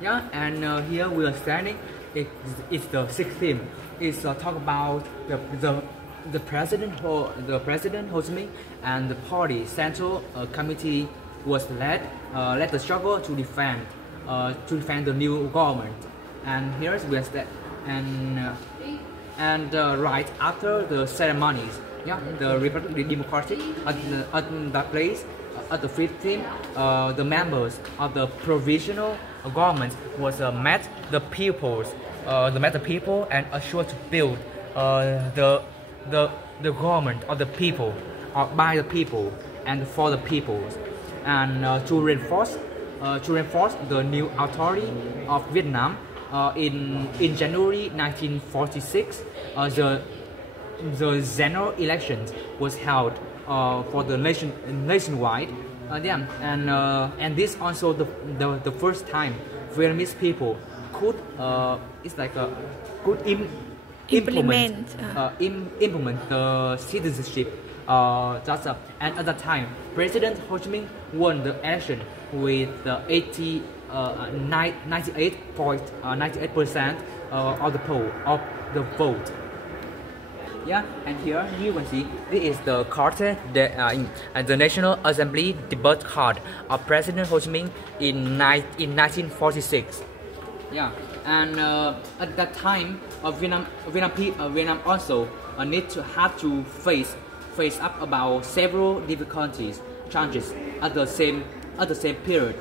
Yeah, and here we are standing. It's the sixth theme. It's talk about the president or the president Ho Chi Minh and the party central committee was led the struggle to defend the new government. And here's we are and right after the ceremonies, yeah, the Republic Democratic at that place at the 15th, the members of the provisional government was met the people and assured to build the government of the people, by the people and for the people, and to reinforce the new authority of Vietnam. In January 1946, the general elections was held for the nationwide. And this also the first time Vietnamese people could implement the citizenship. And at that time, President Ho Chi Minh won the election with 98% of the vote. Yeah, and here you can see this is the card the National Assembly debut card of President Ho Chi Minh in 1946. Yeah, and at that time, Vietnam also have to face up about several difficulties, challenges at the same period.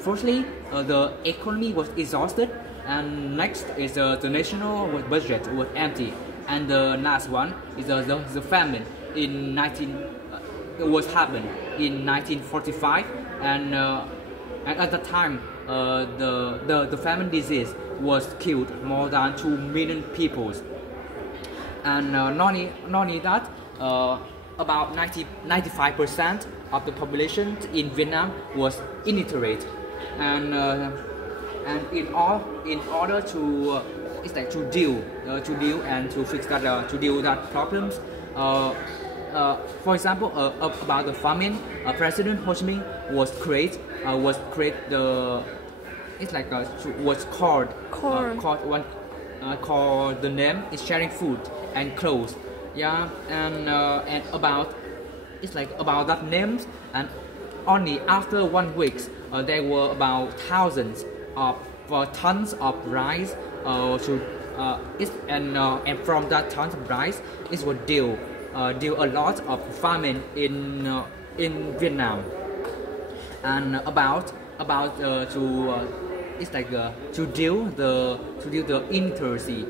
Firstly, the economy was exhausted, and next is the national budget was empty, and the last one is the famine in was happened in 1945, and at that time the famine disease was killed more than 2 million people, and not only that, about 95% of the population in Vietnam was illiterate, and in order to deal and to fix that that problems. For example, about the famine, President Ho Chi Minh was called the name is sharing food and clothes. Yeah, and about that names, and only after 1 week there were about thousands of tons of rice and from that tons of rice it would deal a lot of famine in Vietnam. And to deal the illiteracy,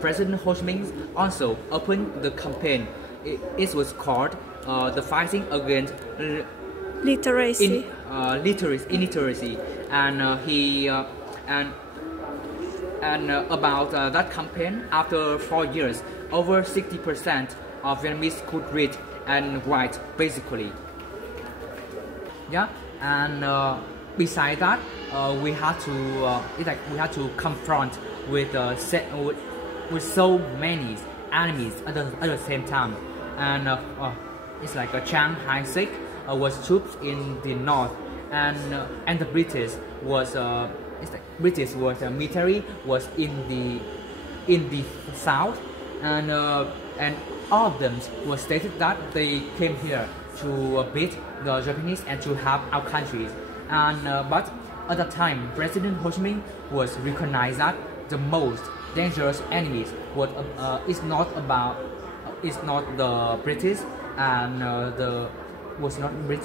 President Ho Chi Minh also opened the campaign. It was called the fighting against illiteracy, and about that campaign, after 4 years, over 60% of Vietnamese could read and write basically. Yeah, and beside that, we had to confront with so many enemies at the same time, and Chiang Kai-shek was troops in the north, and the British was military was in the south, and all of them was stated that they came here to beat the Japanese and to help our countries. And but at that time, President Ho Chi Minh was recognized that the most dangerous enemies is not the British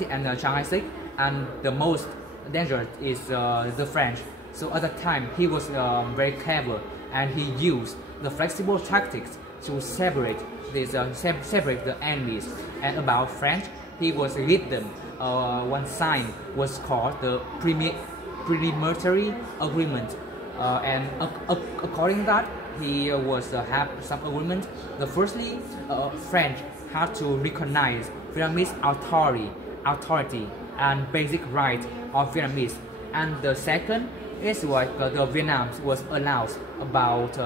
and Chiang Kai-shek, and the most dangerous is the French. So at that time, he was very clever, and he used the flexible tactics to separate the enemies. And about French, he was lead them. One sign was called the preliminary agreement, and according to that, he was have some agreement. The firstly, French had to recognize Vietnamese authority and basic right of Vietnamese, and the second is the Vietnam was allowed about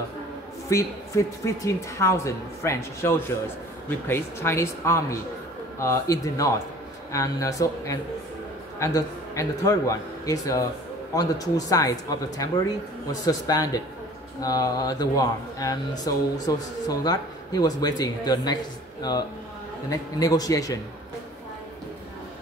15,000 French soldiers replace Chinese army in the north, and the third one is on the two sides of the temporary was suspended the war, and so that he was waiting the next negotiation.